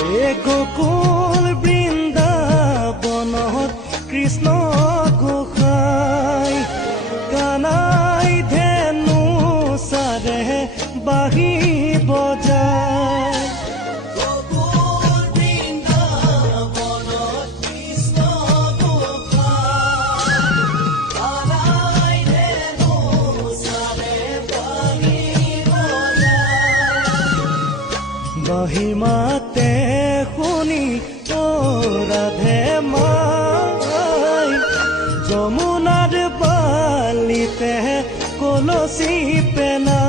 এ গোকুল বৃন্দাবনত কৃষ্ণ গোসাই কানাই ধেনু চাৰে বাঁহী বজায়। বাঁহী মাতে শুনি ৰাধে মাই যমুনাৰ বালিতে কলচি পেনা